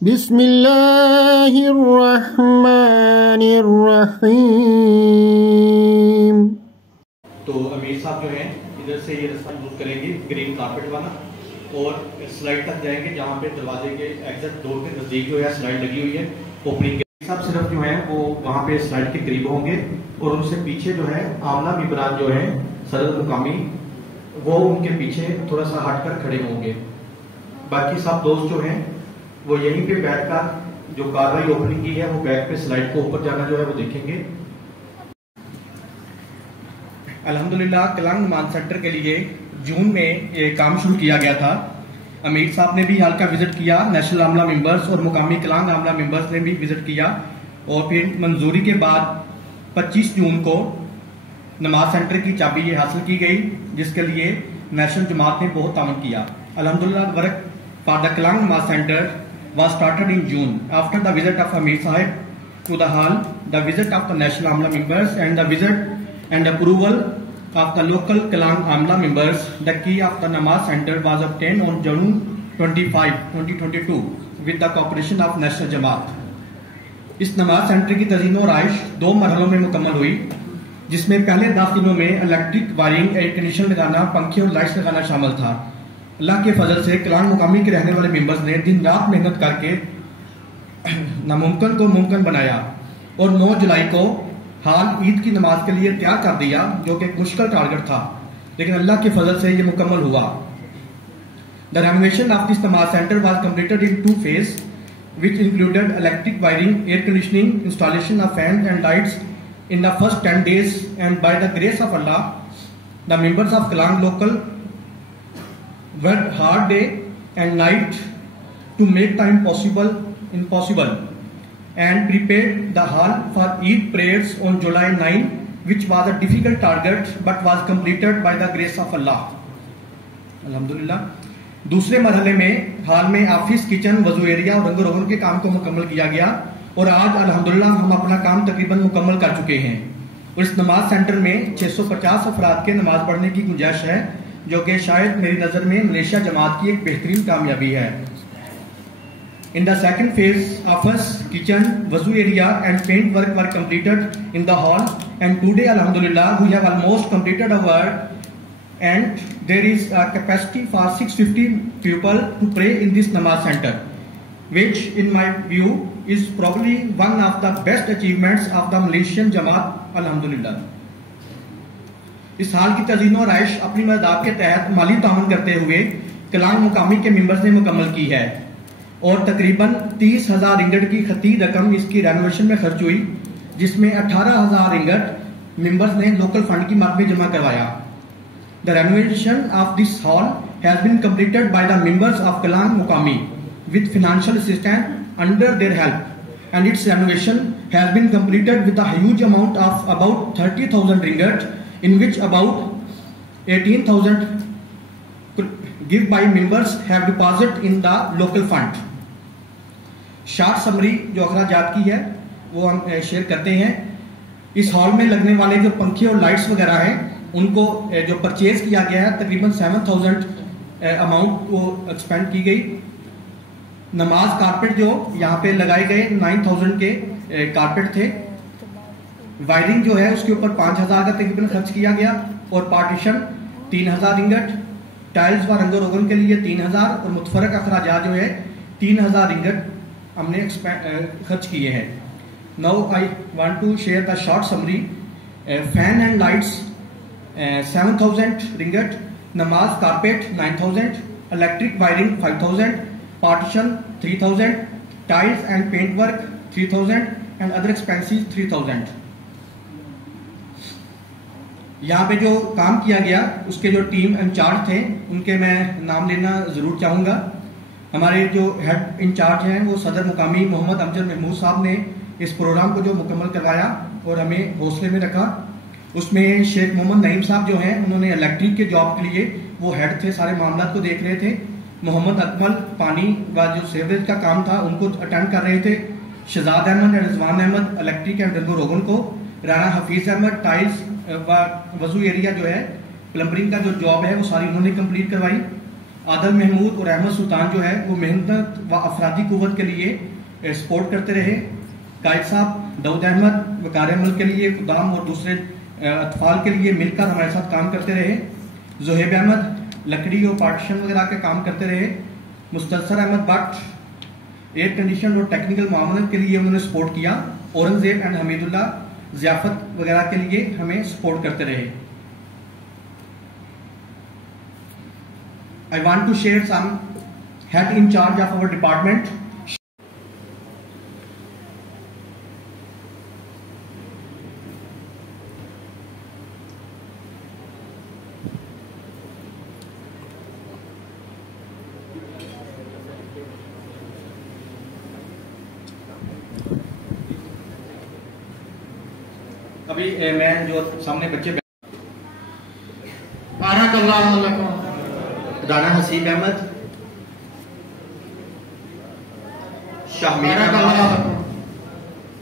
بسم اللہ الرحمن الرحیم۔ تو امیر صاحب جو ہیں ادھر سے یہ رستہ یوز کریں گے گرین کارپٹ والا اور سلائڈ تک جائیں گے جہاں پہ دروازے کے ایگزٹ ڈور کے نزدیک جو ہے سلائڈ لگی ہوئی ہے اوپننگ کے صاحب صرف جو ہے وہ وہاں پہ سلائڈ کے قریب ہوں گے اور ان سے پیچھے جو ہے آملہ ممبران جو ہے صدر مقامی وہ ان کے پیچھے تھوڑا سا ہٹ کر کھڑے ہوں گے۔ باقی سب دوست جو ہیں وہ یہیں پہ بیٹھ کر جو کاروائی اوپننگ کی ہے وہ بیک پہ سلائڈ کو اوپر جانا جو ہے وہ دیکھیں گے۔ الحمدللہ کلانگ نماز سینٹر کے لیے جون میں یہ کام شروع کیا گیا تھا۔ امیر صاحب نے بھی حال کا وزٹ کیا، نیشنل عاملہ ممبرز اور مقامی کلانگ عاملہ ممبرز نے بھی وزٹ کیا اور پھر منظوری کے بعد 25 جون کو نماز سینٹر کی چابی یہ حاصل کی گئی، جس کے لیے نیشنل جماعت نے بہت تعاون کیا۔ الحمدللہ ورک فار دا کلانگ نماز سینٹر was started in June after the visit of Amir Sahib to the hall, the visit of the National Amla members and the visit and approval of the local Kalang Amla members. The key of the Namaz Center was obtained on June 25, 2022 with the cooperation of National Jamaat. اس نماز سینٹر کی تزئین و آرائش 2 مرحلوں میں مکمل ہوئی، جس میں پہلے 10 دنوں میں الیکٹرک وائرنگ، ایئر کنڈیشن لگانا، پنکھے اور لائٹس لگانا شامل تھا۔ اللہ کے فضل سے کلانگ مقامی کے رہنے والے ممبرز نے دن رات محنت کر کے ناممکن کو ممکن بنایا اور 9 جولائی کو حال عید کی نماز کے لیے تیار کر دیا، جو کہ ایک مشکل ٹارگٹ تھا، لیکن اللہ کے فضل سے یہ مکمل ہوا۔ The renovation of this Namaz center was completed in 2 phases, which included electric wiring, air conditioning, installation of fans and lights in the first 10 days, and by the grace of Allah, the members of Kalang local worked hard day and night to make the impossible and prepared the hall for Eid prayers on July 9, which was a difficult target but was completed by the grace of Allah. الحمدللہ دوسرے مرحلے میں ہال میں آفس، کچن، وضو ایریا اور رنگ و روغن کے کام کو مکمل کیا گیا اور آج الحمدللہ ہم اپنا کام تقریباً مکمل کر چکے ہیں اور اس نماز سینٹر میں 650 افراد کے نماز پڑھنے کی گنجائش ہے، جو کہ شاید میری نظر میں ملیشیا جماعت کی ایک بہترین کامیابی ہے۔ In the second phase, office, kitchen, wuzu area and paint work were completed in the hall, and today alhamdulillah we have almost completed our work and there is a capacity for 650 people to pray in this namaz center, which in my view is probably one of the best achievements of the Malaysian Jamaat alhamdulillah. اس حال کی تزئین و آرائش اپنی مدد کے تحت مالی تعاون کرتے ہوئے کلانگ مقامی کے ممبرز نے مکمل کی ہے اور تقریباً 30,000 رنگٹ کی خطی رقم اس کی رینوویشن میں خرچ ہوئی، جس میں 18,000 رنگٹ ممبرز نے لوکل فنڈ کی مد میں جمع کروایا۔ The renovation of this hall has been completed by the members of Kalang Mukami with financial assistance under their help, and its renovation has been completed with a huge amount of about 30,000 ringgit, in which about 18,000 given by members have deposited in the local fund. شارٹ سمری جو اخراجات کی ہے وہ ہم شیئر کرتے ہیں۔ اس ہال میں لگنے والے جو پنکھے اور لائٹس وغیرہ ہیں ان کو جو پرچیز کیا گیا ہے تقریباً 7,000 اماؤنٹ کو ایکسپینڈ کی گئی۔ نماز کارپٹ جو یہاں پہ لگائے گئے 9,000 کے کارپٹ تھے۔ وائرنگ جو ہے اس کے اوپر 5,000 کا تقریباً خرچ کیا گیا اور پارٹیشن 3,000 رنگٹ، ٹائلز و رنگ و روغن کے لیے 3,000 اور متفرق اخراجات جو ہے 3,000 رنگٹ ہم نے خرچ کیے ہیں۔ Now I want to share the short summary. Fan and lights 7,000 ringgit, namaz carpet 9,000, electric wiring 5,000, partition 3,000, tiles and paint work 3,000 and other expenses 3,000. یہاں پہ جو کام کیا گیا اس کے جو ٹیم انچارج تھے ان کے میں نام لینا ضرور چاہوں گا۔ ہمارے جو ہیڈ انچارج ہیں وہ صدر مقامی محمد امجد محمود صاحب نے اس پروگرام کو جو مکمل کروایا اور ہمیں حوصلے میں رکھا۔ اس میں شیخ محمد نعیم صاحب جو ہیں انہوں نے الیکٹرک کے جاب کے لیے وہ ہیڈ تھے، سارے معاملات کو دیکھ رہے تھے۔ محمد اکمل پانی کا جو سیوریج کا کام تھا ان کو اٹینڈ کر رہے تھے۔ شہزاد احمد اور رضوان احمد الیکٹرک اینڈ رنگ و روغن کو، رانا حفیظ احمد ٹائلز وضو ایریا جو ہے پلمبرنگ کا جو جاب ہے وہ ساری انہوں نے کمپلیٹ کروائی۔ عادل محمود اور احمد سلطان جو ہے وہ محنت و افرادی قوت کے لیے سپورٹ کرتے رہے. قائد صاحب داؤد احمد وقار عمل کے لیے خدام اور دوسرے اطفال کے لیے مل کر ہمارے ساتھ کام کرتے رہے. زہیب احمد لکڑی اور پارٹیشن وغیرہ کا کام کرتے رہے. مستنصر احمد بٹ ایئر کنڈیشن اور ٹیکنیکل معاملات کے لیے انہوں نے سپورٹ کیا. اورنگزیب اینڈ حمید اللہ ضیافت وغیرہ کے لیے ہمیں سپورٹ کرتے رہے. I want to share some head in charge of our department. ابھی میں جو سامنے بچے بارک اللہ لکم. رانا حسیب احمد, شاہمیر بارک اللہ احمد,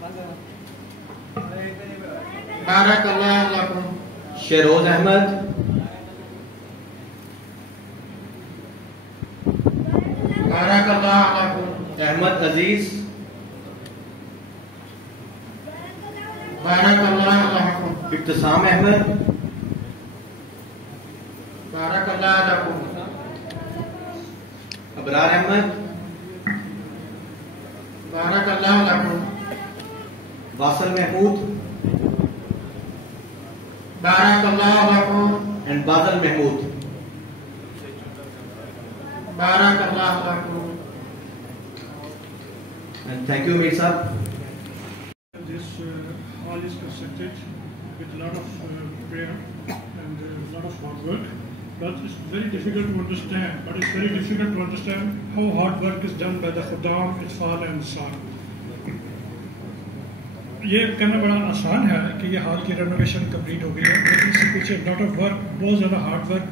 لکم. بارک اللہ لکم. شیروز احمد, بارک اللہ لکم. احمد عزیز, بارک اللہ لکم. ابتسام احمد, بارک اللہ لکم. ابرار احمد, بارک اللہ لکم. واصل محمود بارک اللہ لکم. اینڈ بادل محمود. بارک اللہ لکم. اینڈ تھینک یو میر صاحب. This hall is constructed with a lot of prayer and a lot of hard work, but it's very difficult to understand. But it's very difficult to understand how hard work is done by the Khuddam, Itfal and Ansar. یہ کہنا بڑا آسان ہے کہ یہ ہال کی رینوویشن کمپلیٹ ہو گئی ہے، لیکن اس کے پیچھے لاٹ آف ورک، بہت زیادہ ہارڈ ورک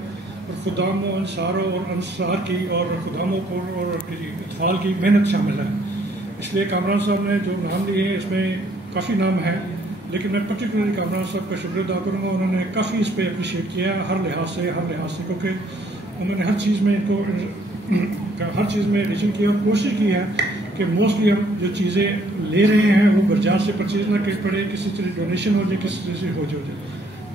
اور خداموں انصاروں اور انصار کی اور خداموں کو اور اطفال کی محنت شامل ہے. اس لیے کامران صاحب نے جو نام لیے ہیں اس میں کافی نام ہے، لیکن میں پرٹیکولرلی کامران صاحب کا شکر ادا کروں گا. انہوں نے کافی اس پہ اپریشیٹ کیا ہر لحاظ سے کیونکہ انہوں نے ہر چیز میں ان کو ہر چیز میں ایڈیشن کیا اور کوشش کی ہے کہ موسٹلی ہم جو چیزیں لے رہے ہیں وہ بازار سے پرچیز نہ کرنی پڑے، کسی طرح ڈونیشن ہو جائے، کسی طرح سے ہو جائے.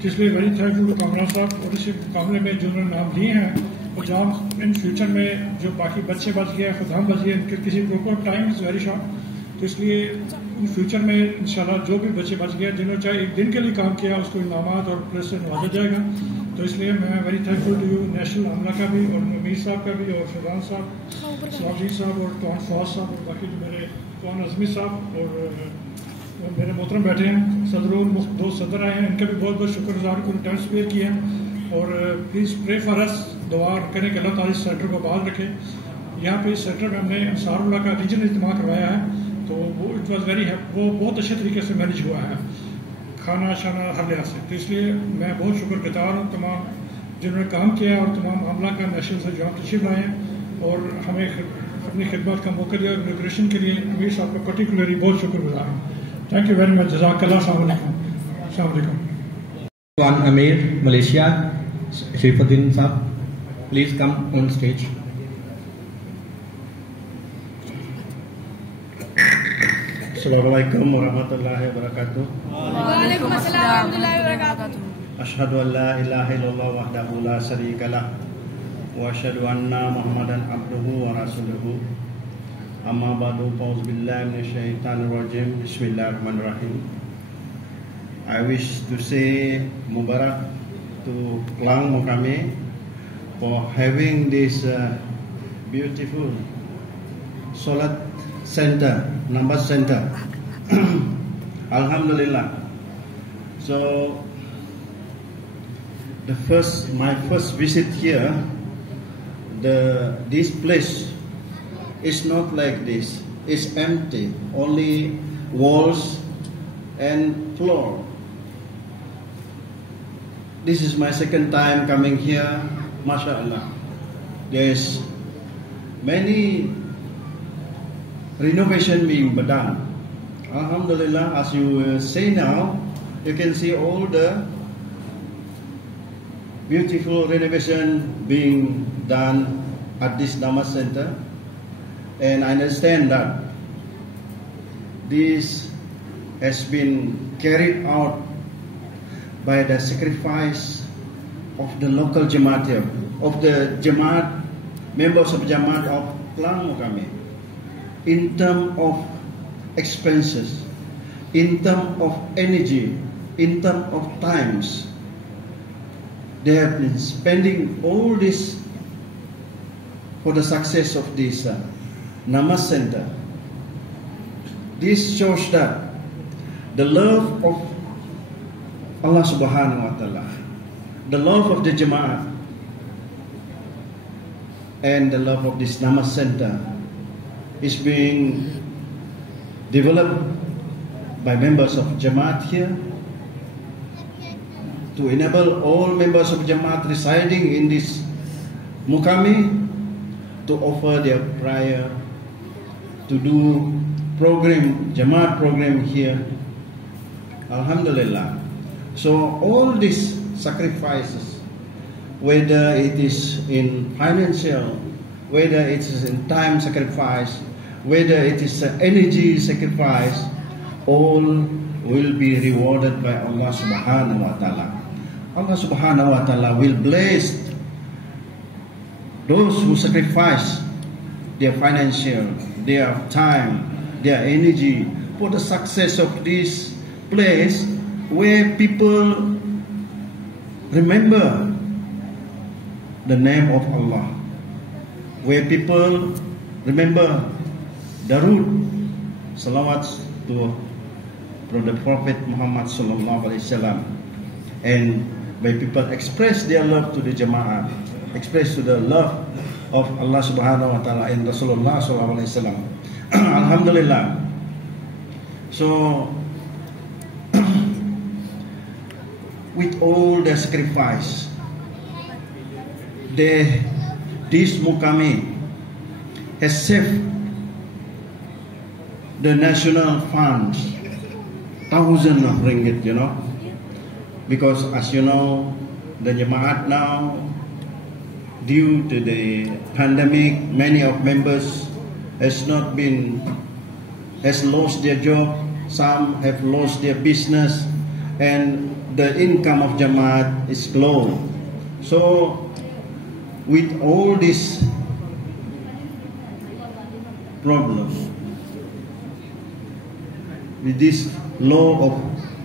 جس لیے ویری تھینکفل ٹو کامران صاحب. اور اس معاملے میں جو انہوں نے نام لیے ہیں وہ جہاں ان فیوچر میں جو باقی بچے بچ گئے خدام بچ گئے، ان کے کسی کو ٹائم از ویری شارٹ، تو اس لیے ان فیوچر میں انشاءاللہ جو بھی بچے بچ گئے جنہوں نے چاہے ایک دن کے لیے کام کیا اس کو انعامات اور پریس سے نوازا جائے گا. تو اس لیے میں ویری تھینکفل ٹو یو نیشنل عملہ کا بھی اور میر صاحب کا بھی اور فیضان صاحب، سراجی صاحب اور توان فواز صاحب اور باقی جو میرے توان اعظمی صاحب اور میرے محترم بیٹھے ہیں صدروں، دو صدر آئے ہیں، ان کا بھی بہت بہت شکر گزار کو ٹائم اسپیئر کیا. اور پلیز پرے فار اس، دعا کریں کہ اللہ تعالیٰ اس سینٹر کو بحال رکھے. یہاں پہ اس سینٹر میں ہم نے انصار اللہ کا ریجن اجتماع کروایا ہے، تو وہ اٹ واز ویری وہ بہت اچھے طریقے سے مینیج ہوا ہے کھانا شانا ہر لحاظ سے. تو اس لیے میں بہت شکر گزار ہوں تمام جنہوں نے کام کیا اور تمام معاملہ کا نیشنل سے جو ہم تشریف لائے ہیں اور ہمیں اپنی خدمات کا موقع دیا. انوگریشن کے لیے امیر صاحب کا پرٹیکولرلی بہت شکر گزار ہوں. تھینک یو ویری مچ. جزاک اللہ. السلام علیکم. السلام علیکم. امیر ملیشیا شریف الدین صاحب پلیز کم آن اسٹیج. السلام علیکم ورحمۃ اللہ وبرکاتہ. وعلیکم السلام ورحمۃ اللہ وبرکاتہ. اشہد ان لا الہ الا اللہ وحدہ لا شریک لہ واشہد ان محمدا عبدہ ورسولہ. اما بعد فاعوذ باللہ من الشیطان الرجیم. بسم اللہ الرحمن الرحیم. I wish to say Mubarak to Kelang Mokami for having this beautiful Salat Center, Namaz Center. Alhamdulillah. So my first visit here, this place is not like this. It's empty, only walls and floor. This is my second time coming here. MashaAllah. There is many renovation being done. Alhamdulillah, as you see now, you can see all the beautiful renovation being done at this Namaz Center, and I understand that this has been carried out by the sacrifice of the local Jamaat here, of the Jamaat, members of Jamaat of Kelang Mukami, in terms of expenses, in terms of energy, in terms of times. They have been spending all this for the success of this Namaz Center. This shows that the love of Allah Subhanahu wa Ta'ala, the love of the Jama'at, and the love of this Namaz Center is being developed by members of Jamaat here to enable all members of Jamaat residing in this Mukami to offer their prayer, to do program, Jamaat program here. Alhamdulillah. So all these sacrifices, whether it is in financial, whether it is in time sacrifice, whether it is energy sacrifice, all will be rewarded by Allah Subhanahu wa Ta'ala. Allah Subhanahu wa Ta'ala will bless those who sacrifice their financial, their time, their energy for the success of this place where people remember the name of Allah, where people remember Darud, salawat to the Prophet Muhammad sallallahu alaihi wasallam, and where people express their love to the Jama'ah, express to the love of Allah Subhanahu wa Ta'ala and Rasulullah sallallahu alaihi wasallam. Alhamdulillah. So with all the sacrifice, this Mukami has saved the national funds, thousands of ringgit, you know, because as you know, the Jamaat now, due to the pandemic, many of members has lost their job, some have lost their business, and the income of Jamaat is low. So with all these problems, with this low of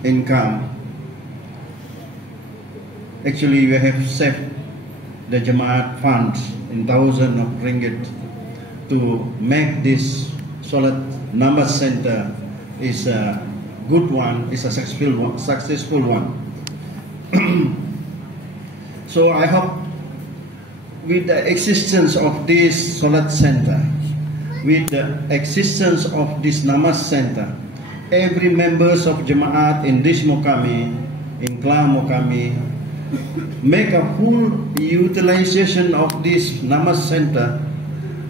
income, actually we have saved the Jamaat funds in thousands of ringgit to make this Salat Namaz Center is a good one, is a successful one. So I hope with the existence of this Salat Center, with the existence of this Namaz Center, every members of Jamaat in this Mukami, in Kelang Mukami, make a full utilization of this Namaz Center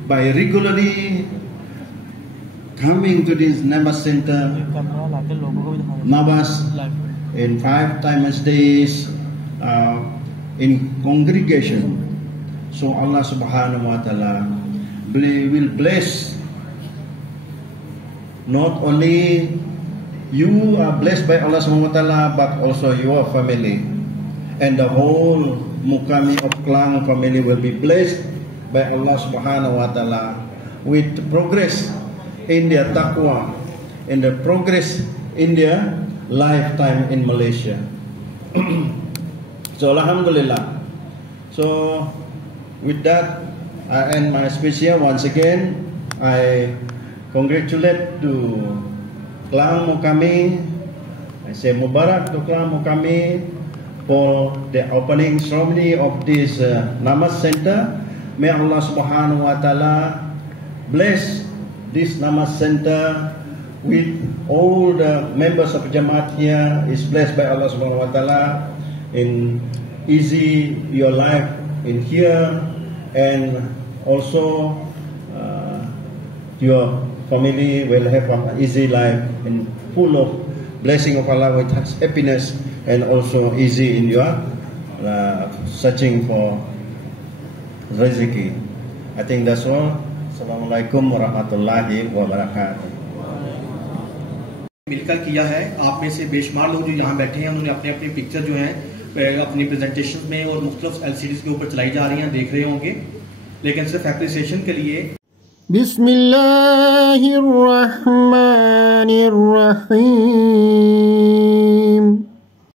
by regularly coming to this Namaz Center, Namaz in 5 times days in congregation. So Allah Subhanahu wa Ta'ala will bless. Not only you are blessed by Allah Subhanahu wa Ta'ala, but also your family, and the whole Mukami of Kelang family will be blessed by Allah Subhanahu wa Ta'ala with progress in their taqwa, and the progress in their lifetime in Malaysia. So Alhamdulillah. So with that, I end my speech here. Once again, I congratulate to Kelang Mukami. I say Mubarak to Kelang Mukami for the opening ceremony of this Namaz Center. May Allah Subhanahu wa Ta'ala bless this Namaz Center with all the members of Jamaat here, is blessed by Allah Subhanahu wa Ta'ala in easy your life in here, and also your family will have an easy life and full of blessing of Allah with happiness, and also easy in your searching for rizqi. I think that's all. Assalamualaikum warahmatullahi wabarakatuh. ملکر کیا ہے. آپ میں سے بے شمار لوگ جو یہاں بیٹھے ہیں انہوں نے اپنے اپنے پکچر جو ہیں اپنی پریزنٹیشن میں اور مختلف LCDs کے اوپر چلائی جا رہی ہیں, دیکھ رہے ہوں گے, لیکن صرف اپریسیشن کے لیے. بسم اللہ الرحمن الرحیم.